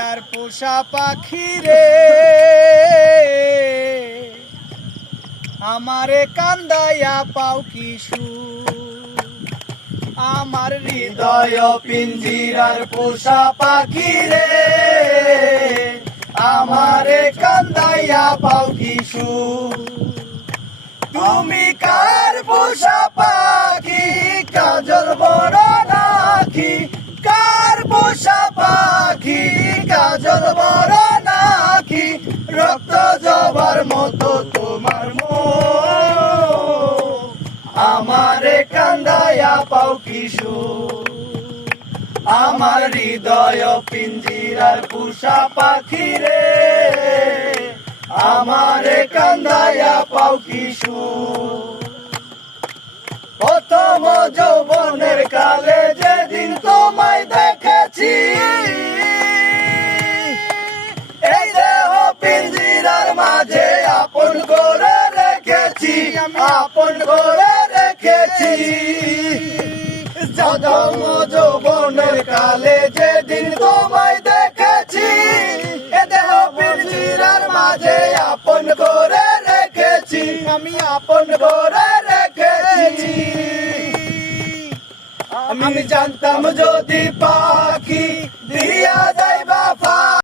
পিঞ্জিরার পোষা পাখি রে আমারে কান্দাইয়া পাও কি সুখ আমার হৃদয় পিঞ্জিরার পোষা পাখি রে আমারে কান্দাইয়া পাও কি সুখ তুমি কার পোষা পাখি কাজল বড় নাকি কার পোষা পাখি কাজল বড় নাকি রক্ত জবার মতো তোমার মন আমারে কান্দাইয়া পাও কি সুখ আমার হৃদয় পিঞ্জিরার পোষা পাখি রে আমারে কান্দাইয়া পাও কি সুখ প্রথম যৌবনের কালে যেদিন তোমায় দেখেছি এই দেহ পিঞ্জিরার মাঝে আপন করে রেখেছি আপন করে রেখেছি প্রথম যৌবনের কালে যেদিন তোমায় দেখেছি এ দেহ পিঞ্জিরার মাঝে আপন করে রেখেছি আমি আপন করে রেখেছি আমি জানতাম যদি পাখি দিয়া